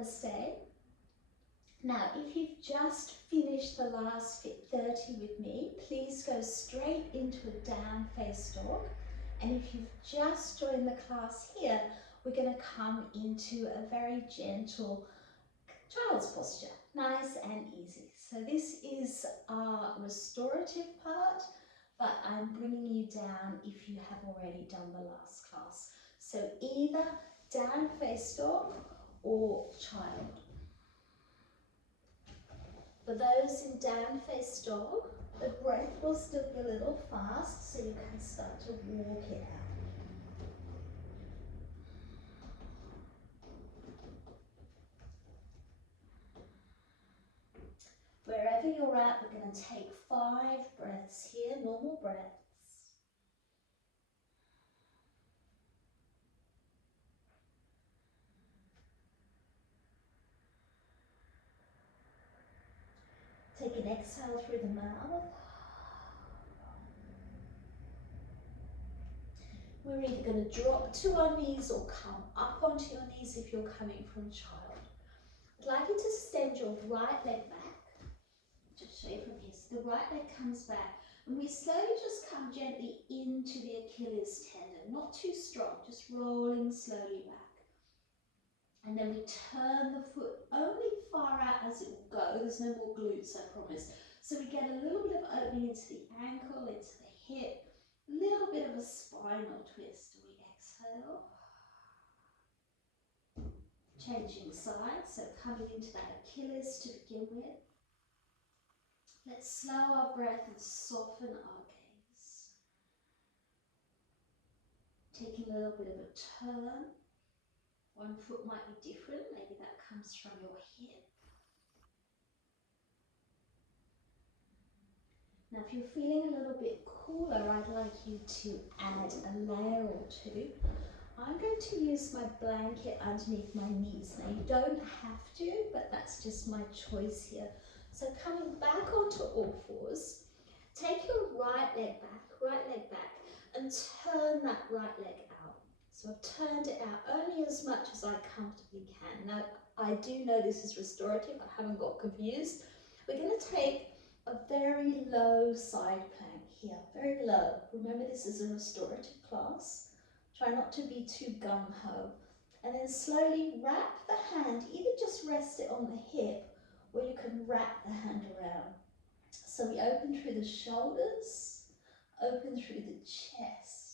Namaste. Now, if you've just finished the last 30 with me, please go straight into a down face dog. And if you've just joined the class here, we're going to come into a very gentle child's posture, nice and easy. So this is our restorative part, but I'm bringing you down if you have already done the last class. So either down face dog or child. For those in down face dog, the breath will still be a little fast, so you can start to walk it out. Wherever you're at, we're going to take 5 breaths here, normal breaths. Take an exhale through the mouth. We're either going to drop to our knees or come up onto your knees if you're coming from child. I'd like you to extend your right leg back. Just show you from here. So the right leg comes back, and we slowly just come gently into the Achilles tendon. Not too strong, just rolling slowly back. And then we turn the foot only far out as it will go. There's no more glutes, I promise. So we get a little bit of opening into the ankle, into the hip, a little bit of a spinal twist. We exhale. Changing sides, so coming into that Achilles to begin with. Let's slow our breath and soften our gaze. Taking a little bit of a turn. One foot might be different, maybe that comes from your hip. Now if you're feeling a little bit cooler, I'd like you to add a layer or two. I'm going to use my blanket underneath my knees. Now you don't have to, but that's just my choice here. So coming back onto all fours, take your right leg back, and turn that right leg out. So I've turned it out only as much as I comfortably can. Now I do know this is restorative, I haven't got confused. We're going to take a very low side plank here, very low. Remember, this is a restorative class. Try not to be too gung-ho. And then slowly wrap the hand, either just rest it on the hip, or you can wrap the hand around. So we open through the shoulders, open through the chest.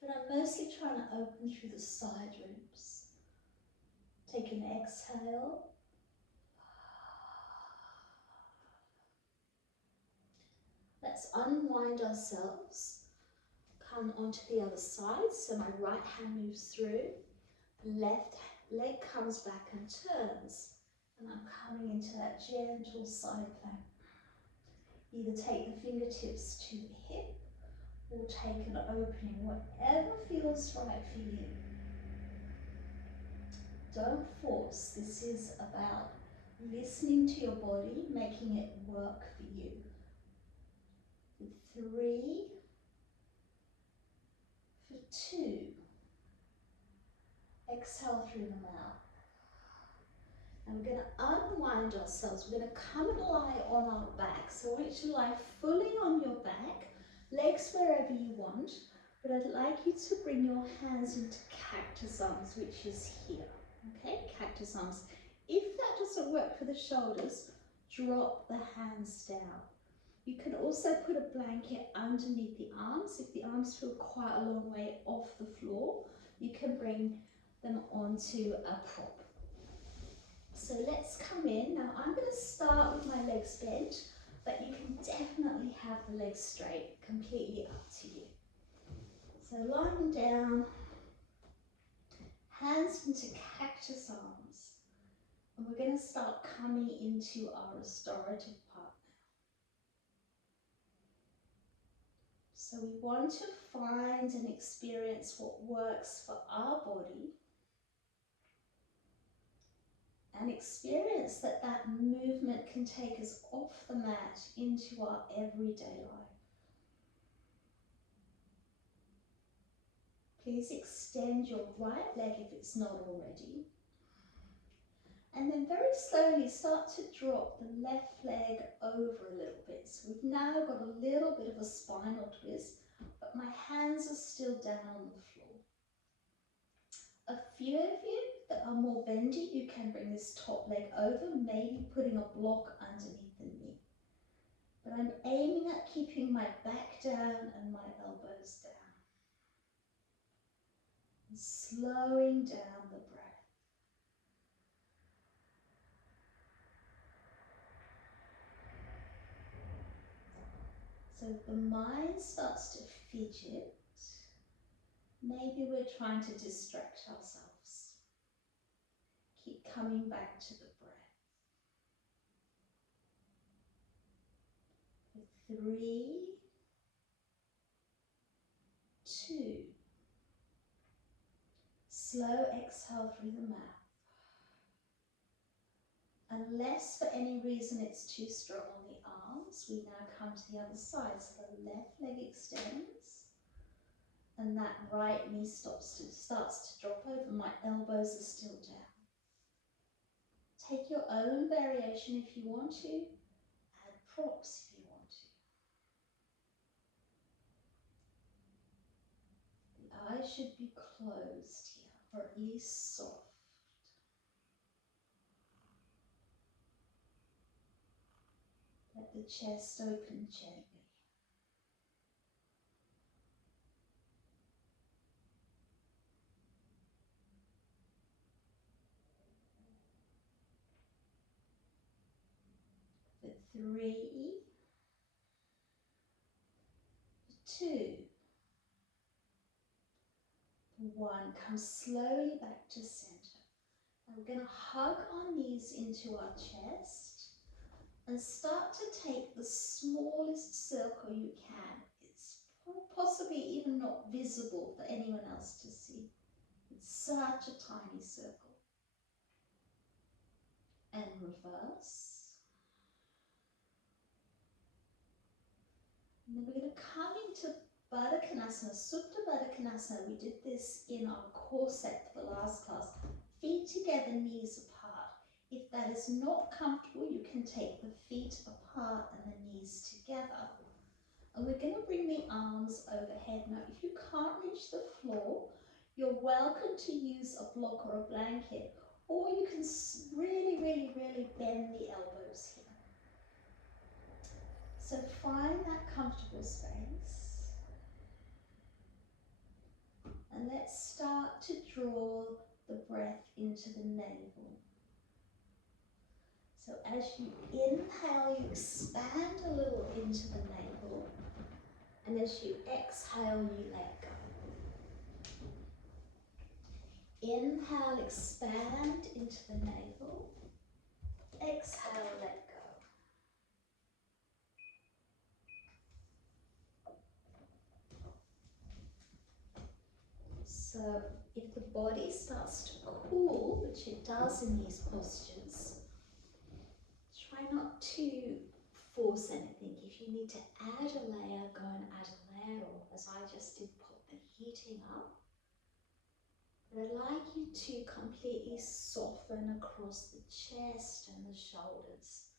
But I'm mostly trying to open through the side ribs. Take an exhale. Let's unwind ourselves. Come onto the other side, so my right hand moves through, left leg comes back and turns, and I'm coming into that gentle side plank. Either take the fingertips to the hip, or take an opening, whatever feels right for you. Don't force, this is about listening to your body, making it work for you. 3, for 2, exhale through the mouth. And we're going to unwind ourselves. We're going to come and lie on our back. So I want you to lie fully on your back, legs wherever you want, but I'd like you to bring your hands into cactus arms, which is here. Okay, cactus arms. If that doesn't work for the shoulders, drop the hands down. You can also put a blanket underneath the arms. If the arms feel quite a long way off the floor, you can bring them onto a prop. So let's come in. Now I'm going to start with my legs bent, but you can definitely have the legs straight, completely up to you. So lying down, hands into cactus arms, and we're going to start coming into our restorative part now. So we want to find and experience what works for our body, and experience that that movement can take us off the mat into our everyday life. Please extend your right leg if it's not already. And then very slowly start to drop the left leg over a little bit. So we've now got a little bit of a spinal twist, but my hands are still down on the floor. A few of you that are more bendy, you can bring this top leg over, maybe putting a block underneath the knee. But I'm aiming at keeping my back down and my elbows down. And slowing down the breath. So if the mind starts to fidget, maybe we're trying to distract ourselves. Keep coming back to the breath. For 3, 2. Slow exhale through the mouth. Unless for any reason it's too strong on the arms, we now come to the other side. So the left leg extends and that right knee starts to drop over. My elbows are still down. Take your own variation if you want to. Add props if you want to. The eyes should be closed here, or at least soft. Let the chest open gently. For 3, 2, 1. Come slowly back to center. And we're going to hug our knees into our chest and start to take the smallest circle you can. It's possibly even not visible for anyone else to see. It's such a tiny circle. And reverse. And then we're going to come into Baddha Konasana, Supta Baddha Konasana. We did this in our core set for the last class. Feet together, knees apart. If that is not comfortable, you can take the feet apart and the knees together. And we're going to bring the arms overhead. Now, if you can't reach the floor, you're welcome to use a block or a blanket, or you can really, really, really bend the elbows here. So find that comfortable space. And let's start to draw the breath into the navel. So as you inhale, you expand a little into the navel. And as you exhale, you let go. Inhale, expand into the navel. Exhale, let go. So if the body starts to cool, which it does in these postures, try not to force anything. If you need to add a layer, go and add a layer, or as I just did, put the heating up. But I'd like you to completely soften across the chest and the shoulders.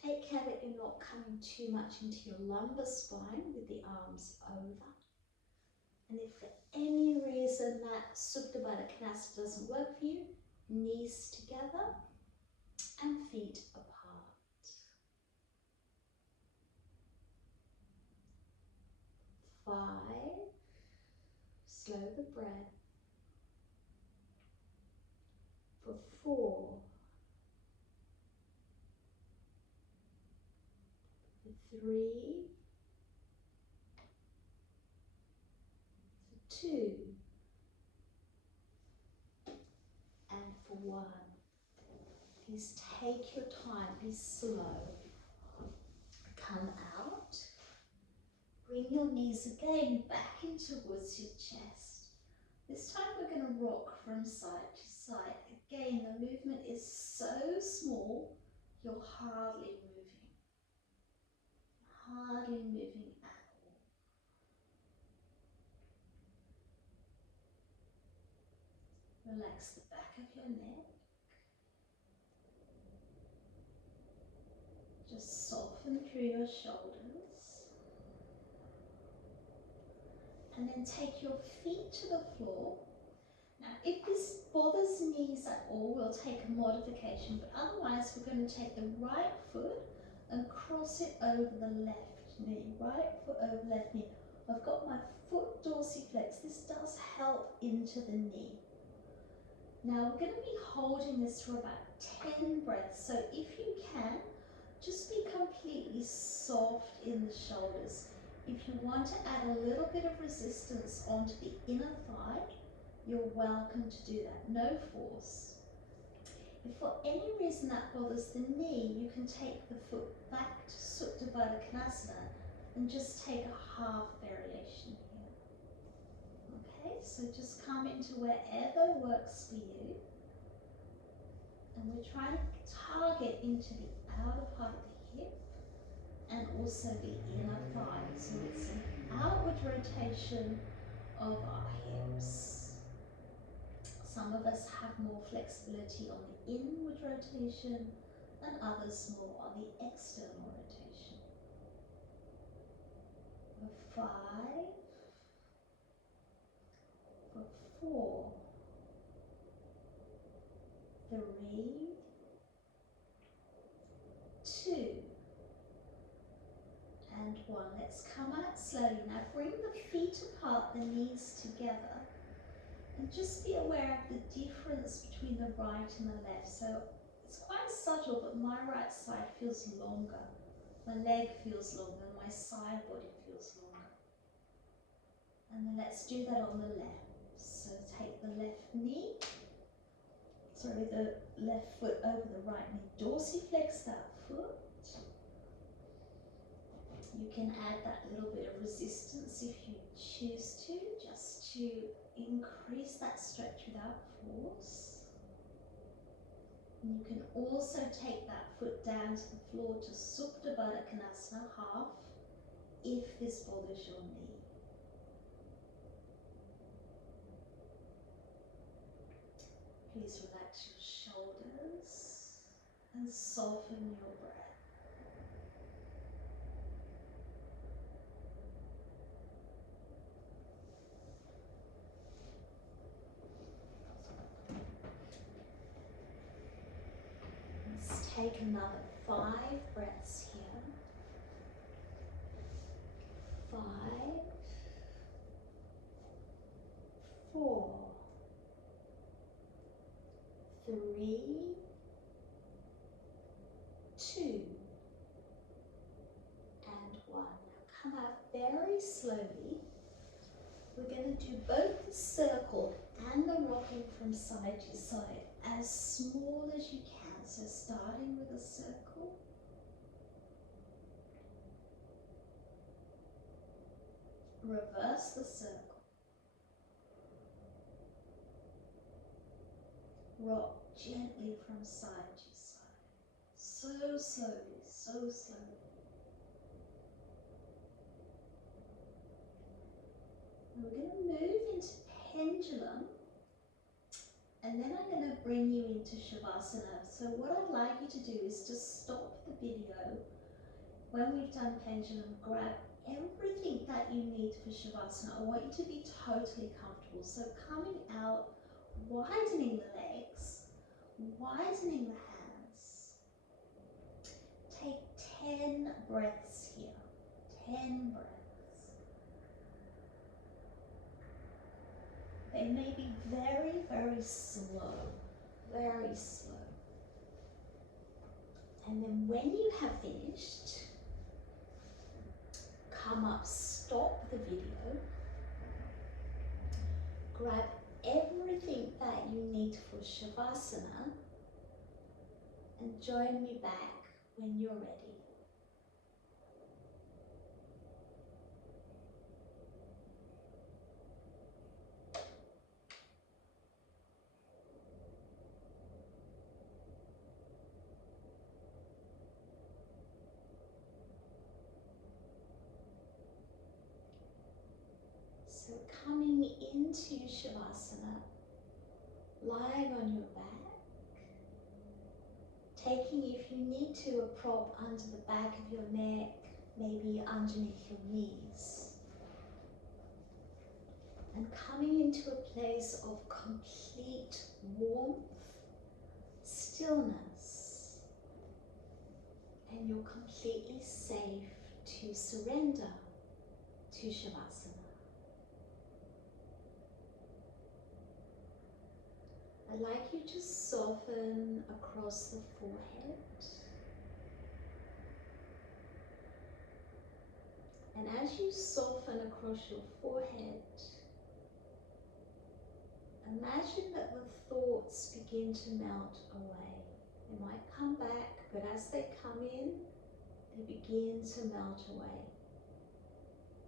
Take care that you're not coming too much into your lumbar spine with the arms over. And if for any reason that Supta Baddha Konasana doesn't work for you, knees together and feet apart. 5, slow the breath. For 4, for 3, for 2, and for 1. Please take your time, be slow. Come out. Bring your knees again back in towards your chest. This time we're going to rock from side to side. Again, the movement is so small, you're hardly moving. Hardly moving at all. Relax the back of your neck. Just soften through your shoulders. And then take your feet to the floor. Now, if this bothers knees at all, we'll take a modification, but otherwise we're going to take the right foot and cross it over the left knee. Right foot over left knee. I've got my foot dorsiflex. This does help into the knee. Now we're going to be holding this for about 10 breaths. So if you can, just be completely soft in the shoulders. If you want to add a little bit of resistance onto the inner thigh, you're welcome to do that. No force. If for any reason that bothers the knee, you can take the foot back to Supta Baddha Konasana and just take a half variation here. Okay, so just come into wherever works for you. And we're trying to target into the outer part of the hip and also the inner thigh. So it's an outward rotation of our hips. Some of us have more flexibility on the inward rotation and others more on the external rotation. For 5, for 4, 3, 2, and 1. Let's come out slowly. Now bring the feet apart, the knees together. And just be aware of the difference between the right and the left. So it's quite subtle, but my right side feels longer. My leg feels longer, my side body feels longer. And then let's do that on the left. So take the left knee, the left foot over the right knee. Dorsiflex that foot. You can add that little bit of resistance if you choose to, just to increase that stretch without force. And you can also take that foot down to the floor to Supta Baddha Konasana, half, if this bothers your knee. Please relax your shoulders and soften your breath. Take another 5 breaths here. 5, 4, 3, 2, and 1. Now come out very slowly. We're going to do both the circle and the rocking from side to side as small as you can. So starting with a circle, reverse the circle, rock gently from side to side, so slowly, so slowly. And we're going to move into pendulum. And then I'm going to bring you into Shavasana. So what I'd like you to do is to stop the video. When we've done pendulum, grab everything that you need for Shavasana. I want you to be totally comfortable. So coming out, widening the legs, widening the hands. Take 10 breaths here. 10 breaths. They may be very, very slow, very slow. And then when you have finished, come up, stop the video, grab everything that you need for Shavasana, and join me back when you're ready. So coming into Shavasana, lying on your back, Taking, if you need to, a prop under the back of your neck, maybe underneath your knees. And coming into a place of complete warmth, stillness, and you're completely safe to surrender to Shavasana. I'd like you to soften across the forehead. And as you soften across your forehead, imagine that the thoughts begin to melt away. They might come back, but as they come in, they begin to melt away.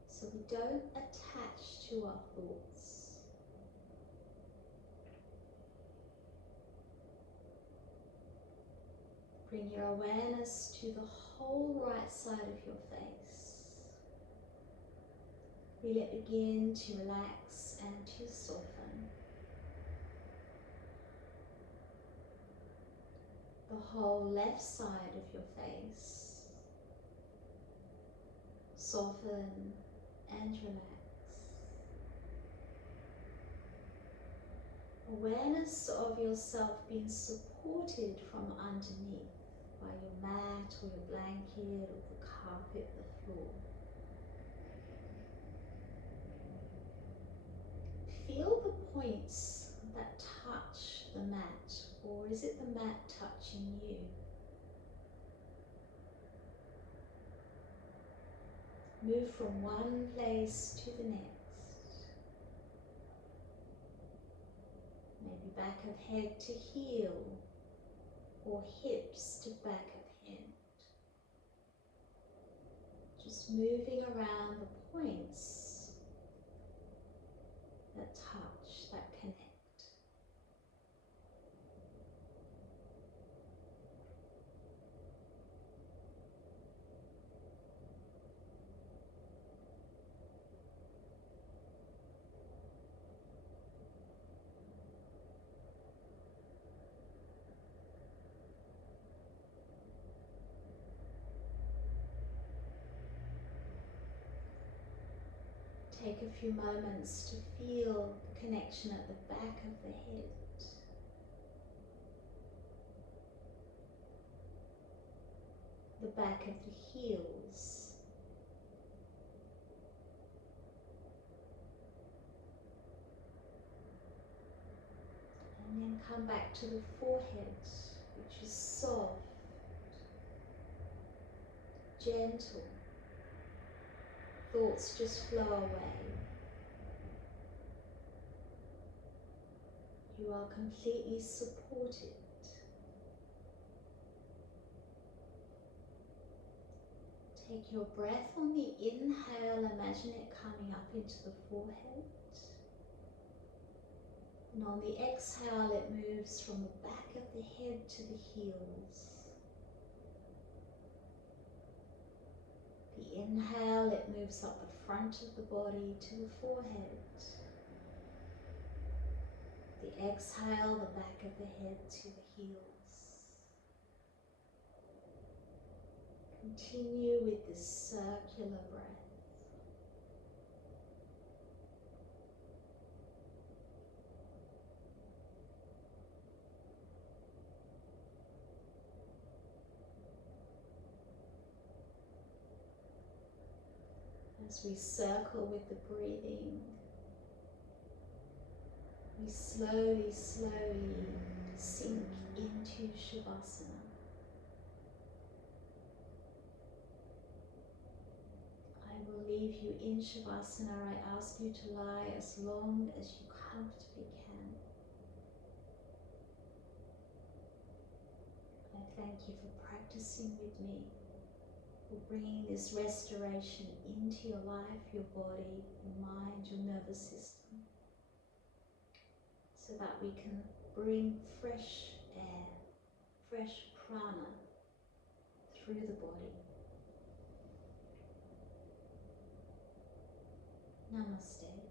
So we don't attach to our thoughts. Bring your awareness to the whole right side of your face. Feel it begin to relax and to soften. The whole left side of your face. Soften and relax. Awareness of yourself being supported from underneath by your mat or your blanket or the carpet, the floor. Feel the points that touch the mat, or is it the mat touching you? Move from one place to the next. Maybe back of head to heel, or hips to back of hand. Just moving around the points that touch, that connect. Take a few moments to feel the connection at the back of the head. The back of the heels. And then come back to the forehead, which is soft, gentle. Thoughts just flow away. You are completely supported. Take your breath on the inhale, imagine it coming up into the forehead. And on the exhale, it moves from the back of the head to the heels. The inhale, it moves up the front of the body to the forehead. The exhale, the back of the head to the heels. Continue with this circular breath. As we circle with the breathing, we slowly, slowly sink into Shavasana. I will leave you in Shavasana. I ask you to lie as long as you comfortably can. I thank you for practicing with me, for bringing this restoration into your life, your body, your mind, your nervous system, so that we can bring fresh air, fresh prana through the body. Namaste.